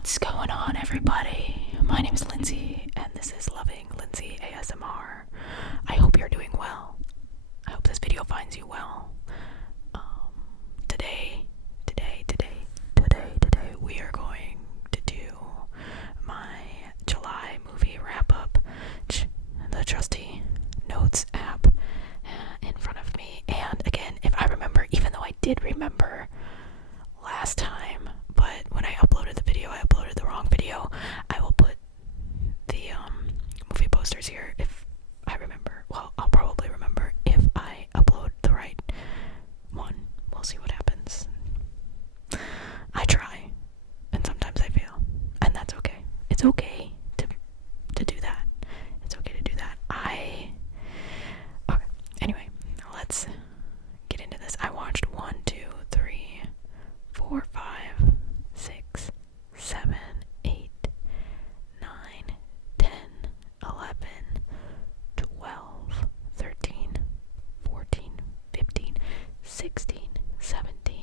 What's going on, everybody? My name is Lindsay, and this is Loving Lindsay ASMR. I hope you're doing well. I hope this video finds you well. Today, we are going to do my July movie wrap-up. The trusty Notes app in front of me. And again, if I remember, even though I did remember last time, but when I uploaded the video, I uploaded the wrong video. I will put the movie posters here if I remember. Well, I'll probably remember if I upload the right one. We'll see what happens. I try, and sometimes I fail, and that's okay. It's okay to do that. It's okay to do that. Okay. Anyway, let's get into this. I watched 1, 2, 3, 4, 5, 6, 7, 8, 9, 10, 11, 12, 13, 14, 15, 16, 17,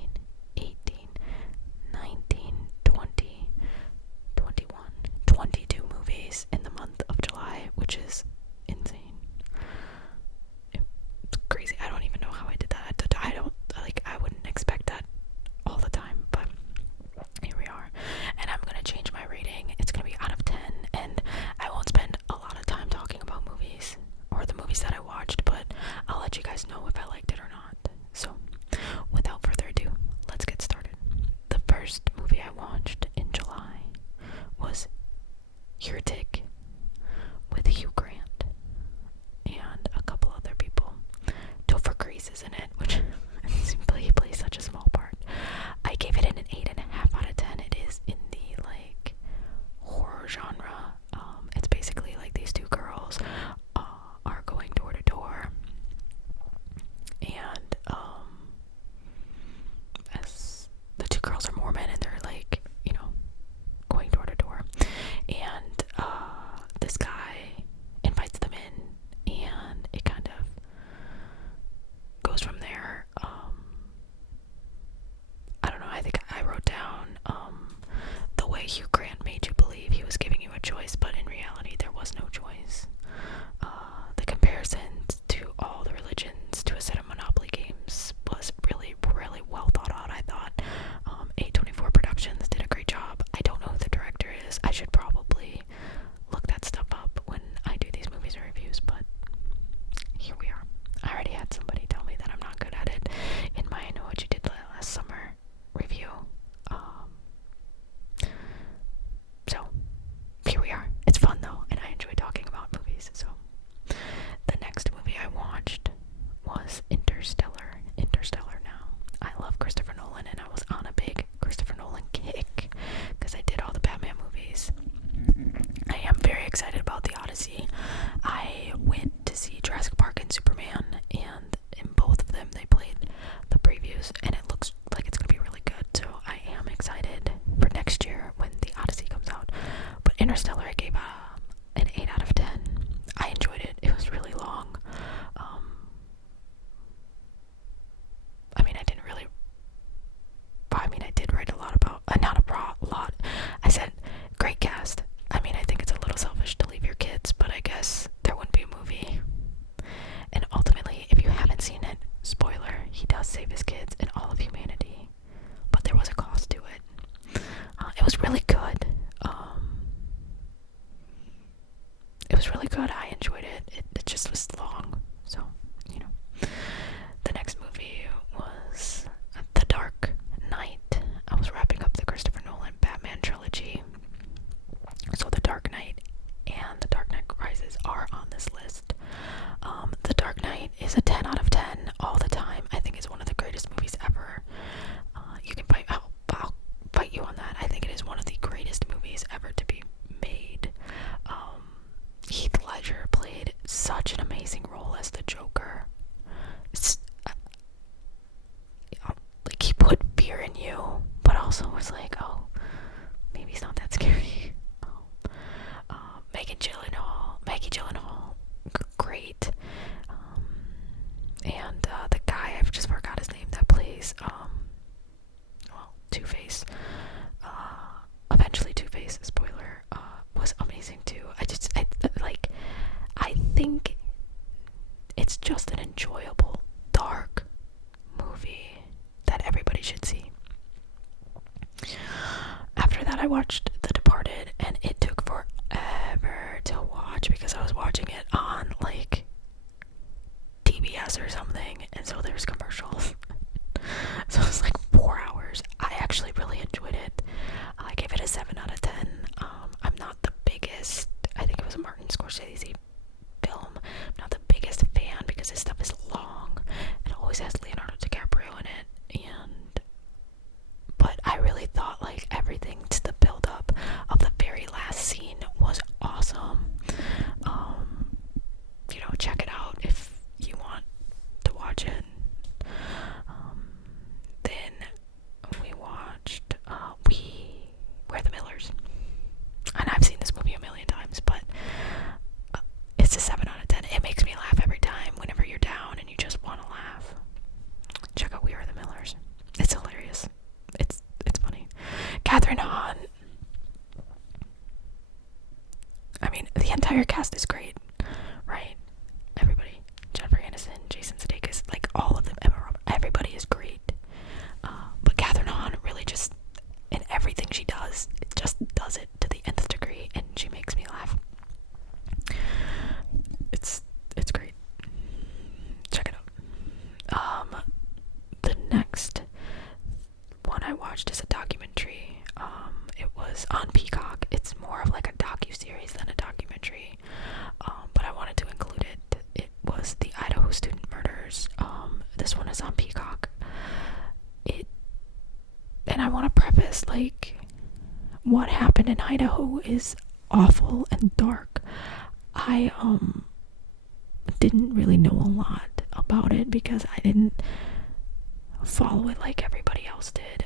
18, 19, 20, 21, 22 movies in the month of July, which is insane. It's crazy. I don't even know how I did that. I wouldn't expect that all the time, but here we are. And I'm gonna change my rating. It's gonna be out of 10, and I won't spend a lot of time talking about movies or the movies that I watched, but I'll let you guys know if I liked it or not. So, without further ado, let's get started. The first movie I watched in July was Heretic with Hugh Grant and a couple other people. Topher Grace is in it, which he plays such a small part. I gave it an 8.5 out of 10. It is in the horror genre. It's basically like these two girls are going door to door, and as the two girls are Mormon, and they're going door to door, and this guy invites them in, and it kind of goes from there. I don't know, I think I wrote down the way Hugh Grant made you believe he was giving you a choice, but in reality there was no choice. The comparisons to all the religions to a set of Monopoly games was really, really well thought out, I thought. A24 Productions did a great job. I don't know who the director is. I should probably look that stuff up when I do these movies and reviews, but here we are. I already had somebody tell me that I'm not good at it in my I Know What You Did Last Summer review. So here we are. It's fun though, and I enjoy talking about movies. So the next movie I watched was Interstellar. Now, I love Christopher Nolan, and I was on a big Christopher Nolan kick because I did all the Batman movies. I am very excited about The Odyssey. I went to see Jurassic Park and Superman, and in both of them they played the previews, and it looks like it's going to be really good, so I am excited for next year when The Odyssey comes out. But Interstellar, I gave an 8 out of 10. I enjoyed it. It was really long. I did write a lot about, not a lot. I said, great cast. I think it's a little selfish to leave your kids, but I guess there wouldn't be a movie. And ultimately, if you haven't seen it, spoiler, he does save his kids and all of humanity. But there was a cost to it. It was really good. I enjoyed it. It just was long. So, The next movie was The Dark Knight. I was wrapping up the Christopher Nolan Batman trilogy. So The Dark Knight and The Dark Knight Rises are on this list. The Dark Knight is a 10 out of 10 all the time. I think it's one of the greatest movies ever. I'll fight you on that. I think it is one of the greatest movies ever to be made. Heath Ledger played such an amazing role as the Joker. He put fear in you, but also was like, oh, maybe he's not that scary. Maggie Gyllenhaal, great. And the guy, I just forgot his name, that plays Two-Face. Eventually Two-Face. I watched The Departed, and it took forever to watch because I was watching it on like TBS or something, and so there's commercials. So it was like 4 hours. I actually really enjoyed it. I gave it a 7 out of 10. I'm not the biggest, I think it was a Martin Scorsese film. I'm not the biggest fan because this stuff is long. It always has Leonardo DiCaprio in it, but I really thought like everything to the build up of the very last scene was awesome. Check it out if you want to watch it. Then we watched We're the Millers, and I've seen this movie a million times, but it's a 7 out of 10. It makes me laugh every time. Whenever you're down and you just want to laugh, check out We Are the Millers. It's hilarious. It's funny. Catherine Hahn. I mean, the entire cast is great, right? Everybody. Jennifer Aniston, Jason Sudeikis, like all of them. Emma Roberts. Everybody is great. But Catherine Hahn really just, in everything she does, it just does it to the nth degree, and she makes me laugh. It's great. Check it out. The next one I watched is a documentary. It was on Peacock. It's more of like a docu-series than a documentary. But I wanted to include it. It was the Idaho student murders. This one is on Peacock. And I want to preface, like, what happened in Idaho is awful and dark. I didn't really know a lot about it because I didn't follow it like everybody else did.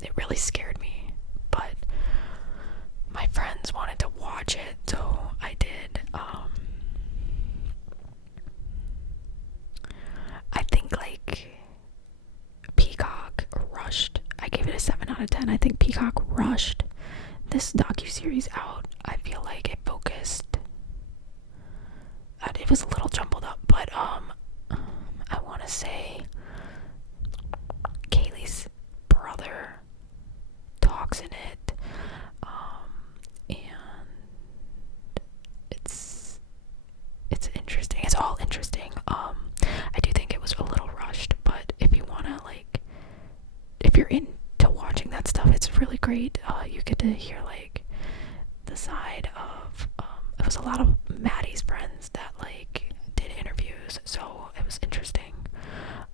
It really scared me, but my friends wanted to watch it, so I did. I think like Peacock rushed. I gave it a 7 out of 10. I think Peacock rushed this docuseries out. I feel like it focused. It was a little jumbled up, but I want to say Kaylee's brother talks in it, and it's interesting. It's all interesting. I do think it was a little rushed, but if you wanna if you're into watching that stuff, it's really great. You get to hear like the side of it was a lot of Maddie's friends that like did interviews, so it was interesting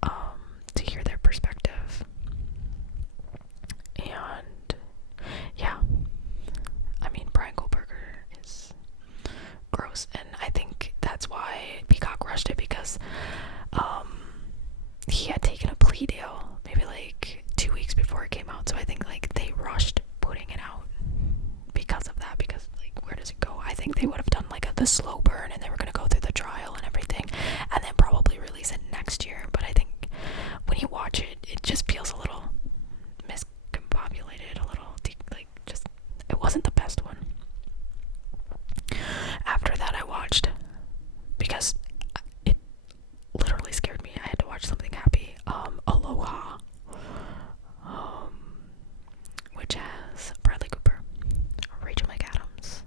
to hear their perspective. And yeah, I mean, Brian Goldberger is gross, and I think that's why Peacock rushed it, because he had taken a plea deal maybe like 2 weeks before it came out, so I think like they rushed putting it out because of that, because like where does it go? I think they would have done like the slow burn, and they were going to go through the trial and everything and then probably release it next year. But I think when you watch it, it just feels a little miscombobulated, a little like just, it wasn't the best one. After that, I watched, because it literally scared me, I had to watch something happy, Aloha, which has Bradley Cooper, Rachel McAdams,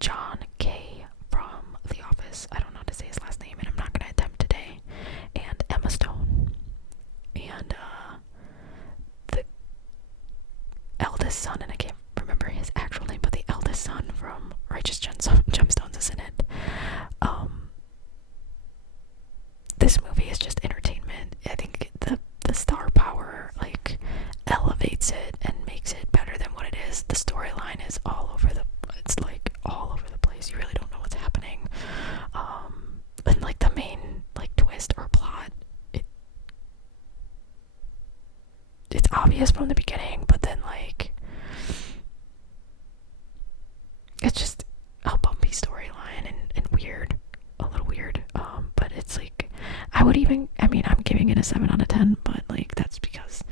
John Kay from The Office, I don't know how to say his last name, and I'm not going to attempt today, and Emma Stone, and the eldest son, and I can't remember his actual name, but the eldest son from Righteous Gemstones is in it. This movie is just entertainment. I think the star power like elevates it and makes it better than what it is. The storyline is all over the place. You really don't know what's happening. And like the main like twist or plot, it's obvious from the beginning, but then like it's just a bumpy storyline and weird, a little weird. But it's like, I'm giving it a 7 out of 10, but like that's because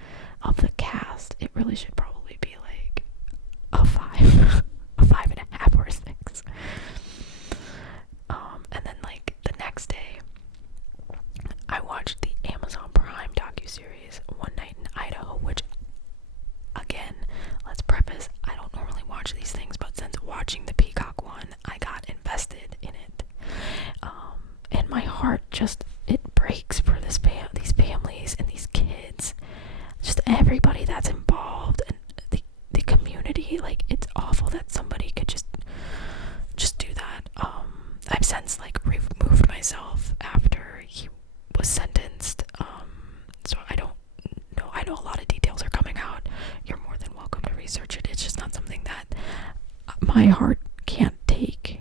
of the cast. It really should probably be like a 5, a 5.5 or a 6. And then like the next day, I watched the Amazon Prime docuseries One Night in Idaho, which again, let's research it. It's just not something that my heart can't take.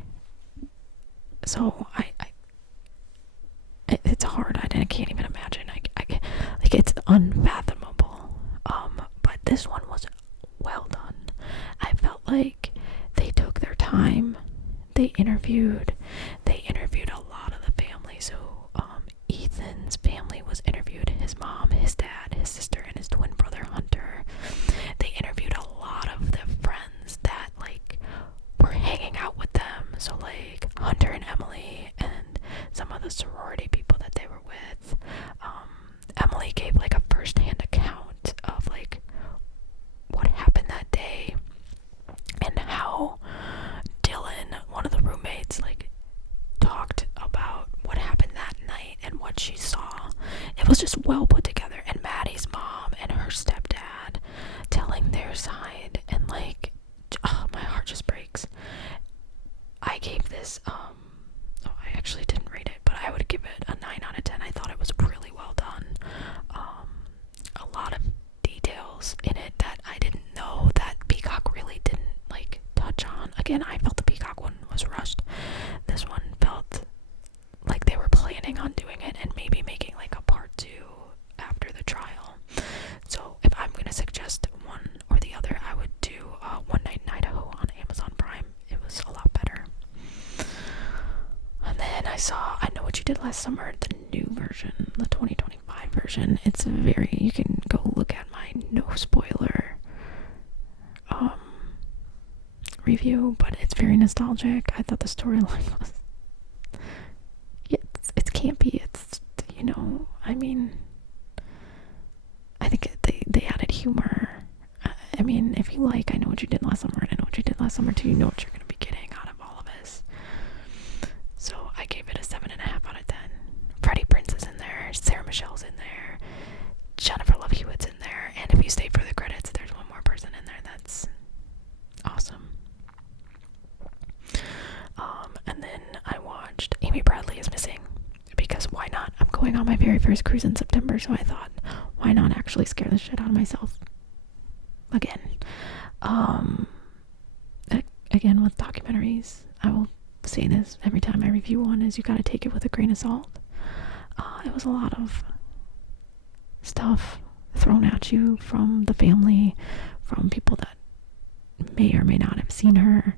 So it's hard. I can't even imagine. Like, it's unfathomable. But this one was well done. I felt like they took their time. They interviewed a lot of the family. So Ethan's family was interviewed, his mom, his dad, his sister, and his twin brother Hunter. They interviewed a lot of the friends that like were hanging out with them. So like Hunter and Emily and some of the sorority people that they were with. Emily gave like a first-hand account of like what happened that day and how Dylan, one of the roommates, like talked about what happened that night and what she saw. It was just well put together. And Maddie's mom and her stepdad telling their side, and like, oh, my heart just breaks. I gave this I actually didn't rate it, but I would give it a 9 out of 10. I thought it was really well done. A lot of details in it that I didn't know that Peacock really didn't like touch on. Again, I felt the Peacock one was rushed. This one felt like they were planning on doing it and maybe making like a part 2 after the trial. So if I'm gonna suggest one or the other, I would do One Night in Idaho on Amazon Prime. It was a lot better. And then I saw I Know What You Did Last Summer, the new version, the 2025 version. It's very, you can go look at my no spoiler review, but it's very nostalgic. I thought the storyline was, it's campy. It's, you know, I mean, I think they added humor. I mean, if you like I Know What You Did Last Summer and I Know What You Did Last Summer too, you know what you're going to be getting out of all of this. So I gave it a 7.5 out of 10. Freddie Prinze is in there, Sarah Michelle's in there, Jennifer Love Hewitt's in there, and if you stay for the credits, there's one more person in there that's awesome. And then I watched Amy Bradley Is Missing, because why not? I'm going on my very first cruise in September, so I thought, why not actually scare the shit out of myself again? Again, with documentaries, I will say this every time I review one, is you gotta take it with a grain of salt. It was a lot of stuff thrown at you from the family, from people that may or may not have seen her.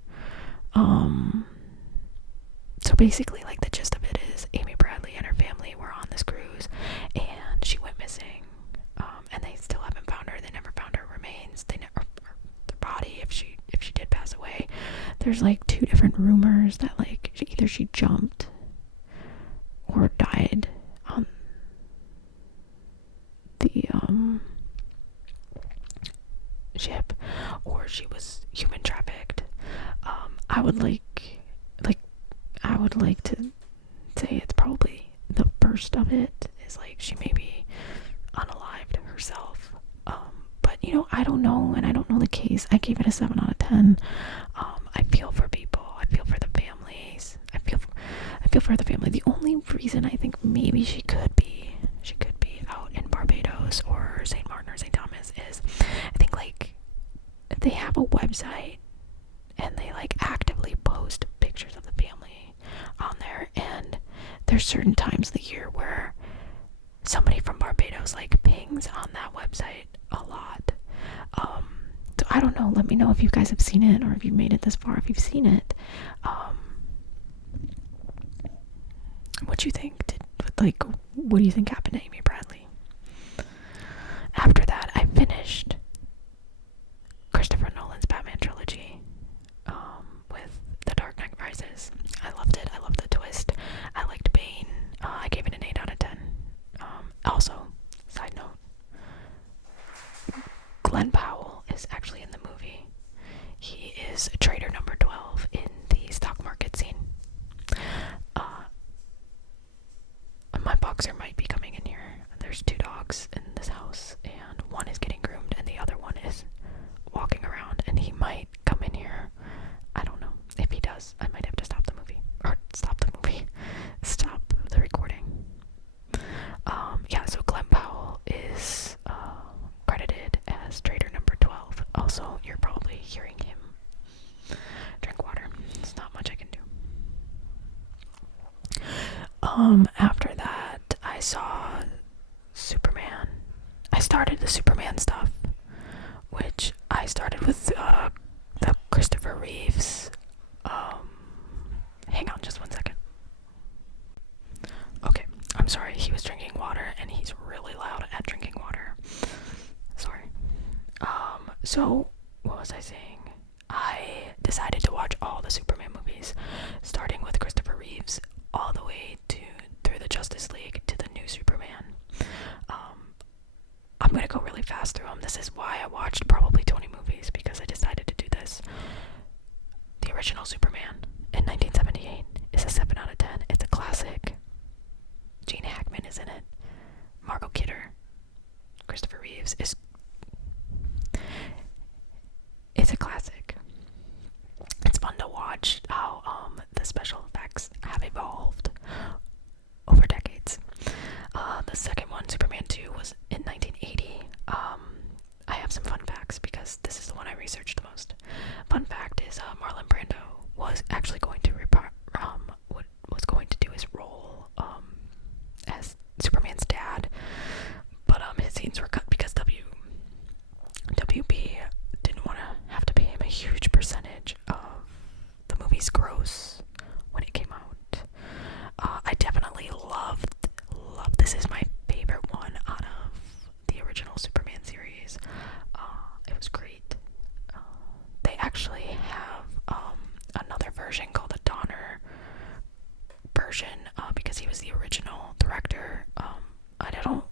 So basically, like, the gist of it is Amy Bradley and her family were on this cruise and she went missing, and they still haven't found her. They never found her remains. They never, or their body, if she did pass away. There's like 2 different rumors that like either she jumped or died on the ship, or she was human trafficked. I would like to say it's probably the first of it, is like she maybe unalived herself. But you know, I don't know, and I don't know the case. I gave it a 7 out of 10. I feel for people. I feel for the families. I feel for the family. The only reason I think maybe she could be out in Barbados or St. Martin or St. Thomas is, I think like they have a website and they like actively post pictures of the family on there, and there's certain times of the year where somebody from Barbados like pings on that website a lot. So I don't know, let me know if you guys have seen it, or if you've made it this far, if you've seen it. What you think? What do you think happened to Amy Bradley? After that, I finished Christopher Nolan's Batman trilogy, with The Dark Knight Rises. I loved it. I loved the twist. I liked Bane. I gave it an 8 out of 10. Also, side note, Glenn Powell is actually in the movie. He is trader number 12 in the stock market scene. My boxer might be coming in here. hearing him drink water. There's not much I can do. After that, I saw Superman. I started the Superman stuff, which I started with the Christopher Reeves. Hang on just one second. Okay, I'm sorry, he was drinking water, and he's really loud at drinking water. Sorry. So, what was I saying? I decided to watch all the Superman movies, starting with Christopher Reeves, all the way through the Justice League to the new Superman. I'm gonna go really fast through them. This is why I watched probably 20 movies, because I decided to do this. The original Superman in 1978 is a 7 out of 10. It's a classic. Gene Hackman is in it. Margot Kidder. Christopher Reeves is... It's a classic. It's fun to watch how the special effects have evolved over decades. The second one, Superman 2, was in 1980. I have some fun facts because this is the one I researched the most. Fun fact is Marlon Brando was actually going to was going to do his role as Superman's dad, but his scenes were cut because WB didn't want to have to pay him a huge percentage of the movie's gross when it came out. I definitely loved. This is my favorite one out of the original Superman series. It was great. They actually have another version called the Donner version because he was the original director. I don't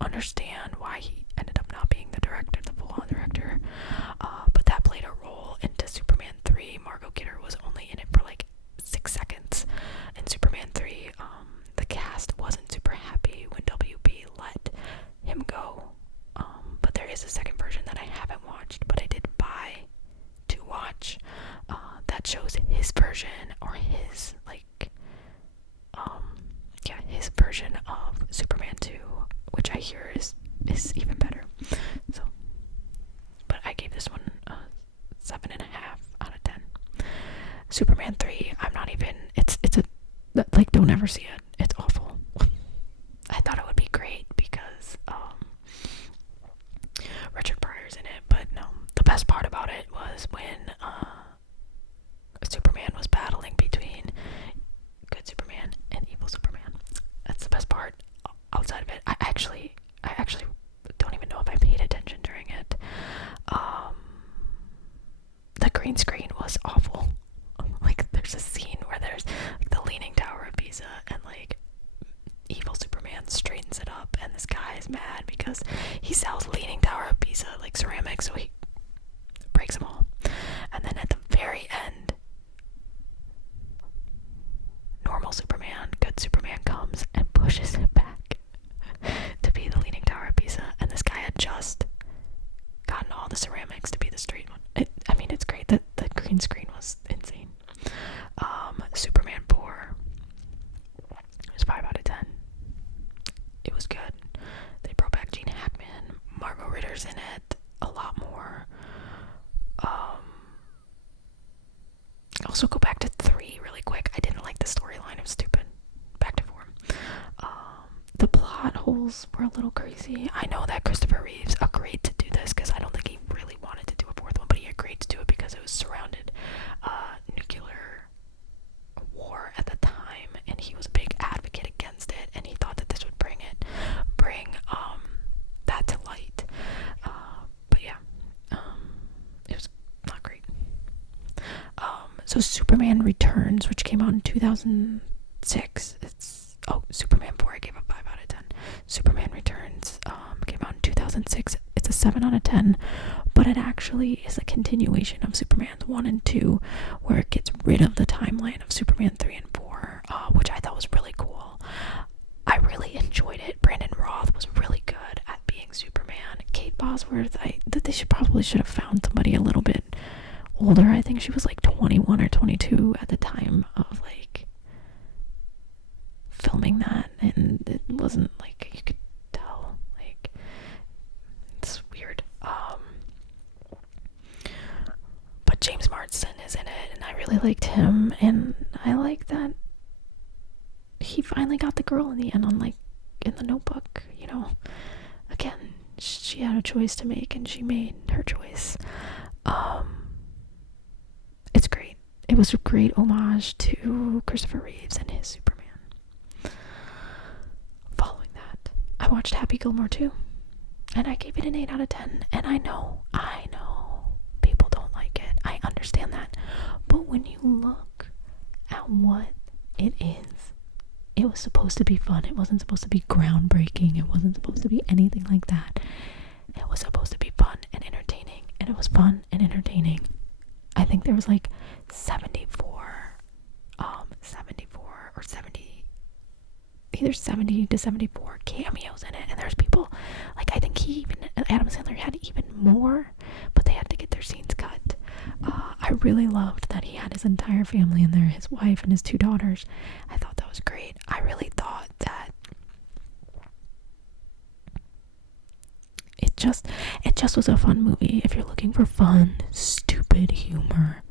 understand why he ended up not being the director, the full-on director, but that played a role into Superman 3. Margot Kidder was only in it for like 6 seconds. In Superman 3, the cast wasn't super happy when WB let him go, but there is a second version that I haven't watched, but I did buy to watch, that shows his version, or his, like, his version of Superman 2, which I hear is even better. So, but I gave this one a 7.5 out of 10. Superman 3, I'm not even, it's a, like, don't ever see it. It's awful. I thought it would be great because, Richard Pryor's in it, but no. The best part about it was when, Superman was battling between good Superman and evil Superman. That's the best part. Outside of it, I actually don't even know if I paid attention during it. The green screen was awful. Like, there's a scene where there's like the Leaning Tower of Pisa, and like evil Superman straightens it up, and this guy is mad because he sells Leaning Tower of Pisa like ceramics, so he breaks them all. And then at the very end, normal Superman, good Superman, comes and pushes it back to be the Leaning Tower of Pisa, and this guy had just gotten all the ceramics to be the straight one. It's great. That the green screen was insane. Superman 4 was 5 out of 10. It was good. They brought back Gene Hackman. Margot Ritter's in it a lot more. Also, go back to 3 really quick. I didn't like the storyline. It was stupid. Back to 4. The plot holes were a little crazy. I know that Christopher Reeves agreed to do this because I don't think he really wanted to do a 4th one, but he agreed to do it because it was surrounded nuclear war at the time, and he was a big advocate against it, and he thought that this would bring that to light. But yeah, it was not great. So Superman Returns, which came out in 2006, Superman 4 I gave a 5 out of 10. Superman Returns came out in 2006. It's a 7 out of 10, but it actually is a continuation of Superman's 1 and 2, where it gets rid of the timeline of Superman 3 and 4, which I thought was really cool. I really enjoyed it. Brandon Roth was really good at being Superman. Kate Bosworth, they should have found somebody a little bit older. I think she was like 21 or 22 at the time of like filming that, and it wasn't like you could tell. Like, it's weird. really liked him, and I like that he finally got the girl in the end, unlike in The Notebook. Again, she had a choice to make, and she made her choice. It's great. It was a great homage to Christopher Reeves and his Superman. Following that, I watched Happy Gilmore 2, and I gave it an 8 out of 10, and I know people don't like it. I understand that. But when you look at what it is, it was supposed to be fun. It wasn't supposed to be groundbreaking. It wasn't supposed to be anything like that. It was supposed to be fun and entertaining, and it was fun and entertaining. I think there was like 74 or 70, either 70 to 74 cameos in it, and there's people, like, I think Adam Sandler had even more, but they had to get their scenes cut. I really loved that he had his entire family in there, his wife and his 2 daughters. I thought that was great. I really thought that it just was a fun movie. If you're looking for fun, stupid humor,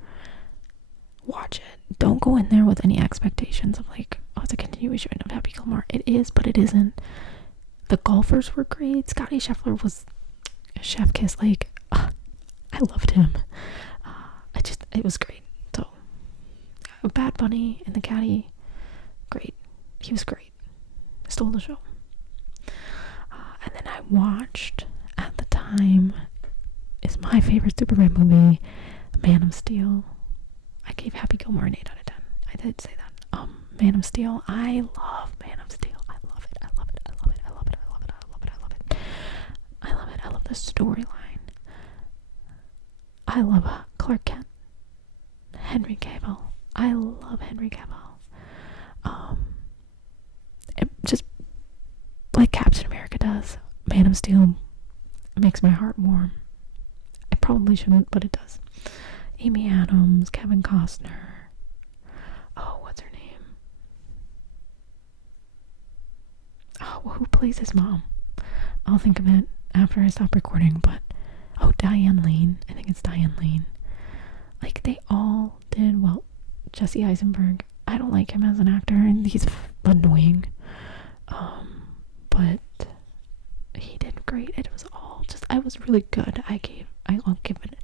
watch it. Don't go in there with any expectations of like, oh, it's a continuation of Happy Gilmore. It is, but it isn't. The golfers were great. Scotty Scheffler was a chef kiss. Like, I loved him. It was great. So, Bad Bunny and the Caddy, great. He was great. Stole the show. And then I watched, at the time, is my favorite Superman movie, Man of Steel. I gave Happy Gilmore an 8 out of 10. I did say that. Man of Steel. I love Man of Steel. I love it. I love it. I love it. I love it. I love it. I love it. I love it. I love it. I love the storyline. I love Clark Kent. Henry Cavill. I love Henry Cavill. Just like Captain America does, Man of Steel makes my heart warm. It probably shouldn't, but it does. Amy Adams, Kevin Costner. Oh, what's her name? Oh, who plays his mom? I'll think of it after I stop recording, but Diane Lane. I think it's Diane Lane. Like, they all did well. Jesse Eisenberg. I don't like him as an actor, and he's annoying. But he did great. It was all just, I was really good. I'll give it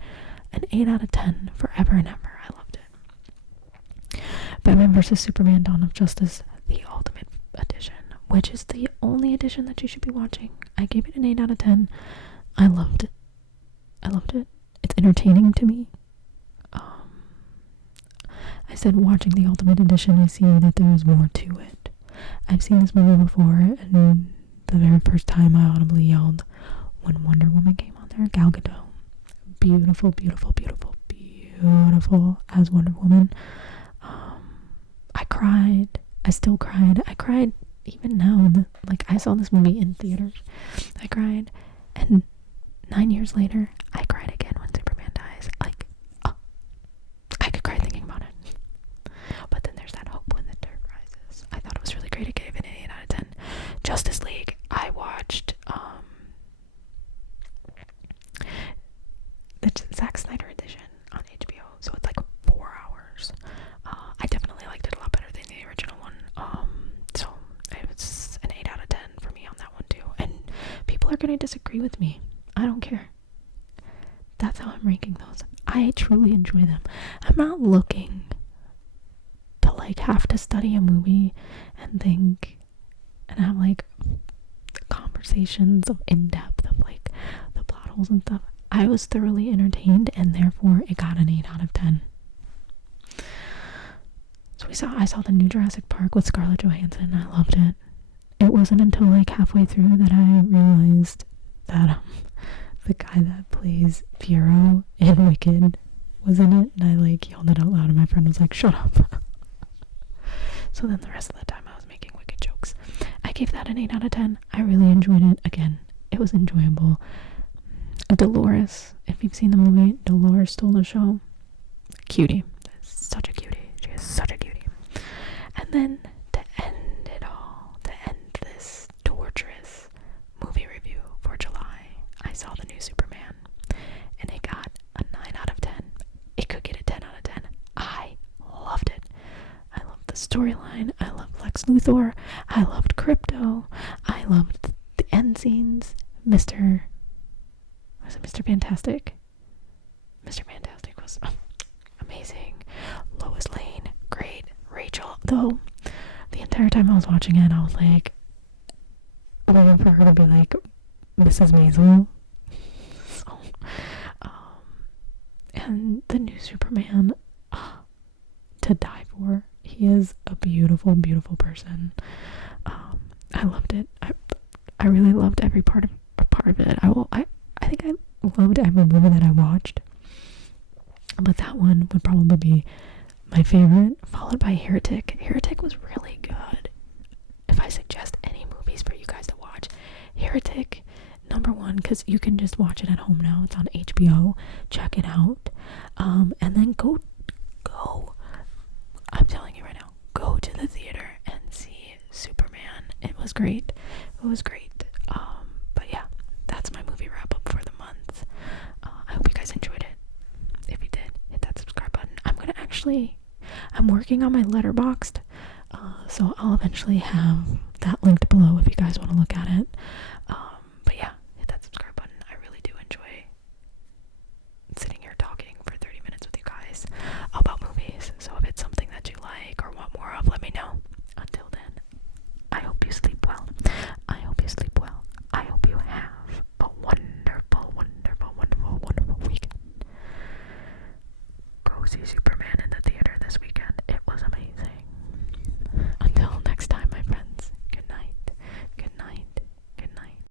an 8 out of 10 forever and ever. I loved it. Batman vs. Superman Dawn of Justice, the Ultimate Edition, which is the only edition that you should be watching. I gave it an 8 out of 10. I loved it. It's entertaining to me. I said watching the Ultimate Edition, I see that there is more to it. I've seen this movie before, and the very first time I audibly yelled when Wonder Woman came on there. Gal Gadot. Beautiful, beautiful, beautiful, beautiful as Wonder Woman. I cried. I still cried. I cried even now. I saw this movie in theaters. I cried. And 9 years later, I cried again when Superman dies. I could cry thinking about it. But then there's that hope when the dirt rises. I thought it was really great. I gave it an 8 out of 10. Justice League, I watched the Zack Snyder edition on HBO. So it's like 4 hours. I definitely liked it a lot better than the original one. So it was an 8 out of 10 for me on that one too. And people are going to disagree with me. I don't care. That's how I'm ranking those. I truly enjoy them. I'm not looking to have to study a movie and think and have conversations of in-depth of the plot holes and stuff. I was thoroughly entertained, and therefore it got an 8 out of 10. So I saw the new Jurassic Park with Scarlett Johansson. I loved it. It wasn't until halfway through that I realized that the guy that plays Piero in Wicked was in it, and I yelled it out loud, and my friend was like, "Shut up." So then the rest of the time I was making Wicked jokes. I gave that an 8 out of 10. I really enjoyed it. Again, it was enjoyable. Dolores, if you've seen the movie, Dolores Stole the Show. Cutie. Such a cutie. She is such a cutie. And then to end it all, to end this torturous movie review for July, I saw the new Superman, and it got a 9 out of 10. It could get a 10 out of 10. I storyline. I loved Lex Luthor. I loved Crypto. I loved the end scenes. Was it Mr. Fantastic? Mr. Fantastic was amazing. Lois Lane, great. Rachel, though, the entire time I was watching it, I was like, waiting for her to be like Mrs. Maisel. So, and the new Superman, to die for. He is a beautiful, beautiful person. I loved it. I really loved every part of it. I think I loved every movie that I watched, but that one would probably be my favorite, followed by Heretic. Heretic was really good. If I suggest any movies for you guys to watch, Heretic, number one, because you can just watch it at home now. It's on HBO. Check it out. And then go. I'm telling you right now, go to the theater and see Superman. It was great. But yeah, that's my movie wrap up for the month. I hope you guys enjoyed it. If you did, hit that subscribe button. I'm working on my Letterboxd, so I'll eventually have that linked below if you guys want to look at it. But yeah, hit that subscribe button. I really do enjoy sitting here talking for 30 minutes with you guys about movies. So if it's something that you like or want more of, let me know. Until then, I hope you sleep well. I hope you sleep well. I hope you have a wonderful, wonderful, wonderful, wonderful weekend. Go see Superman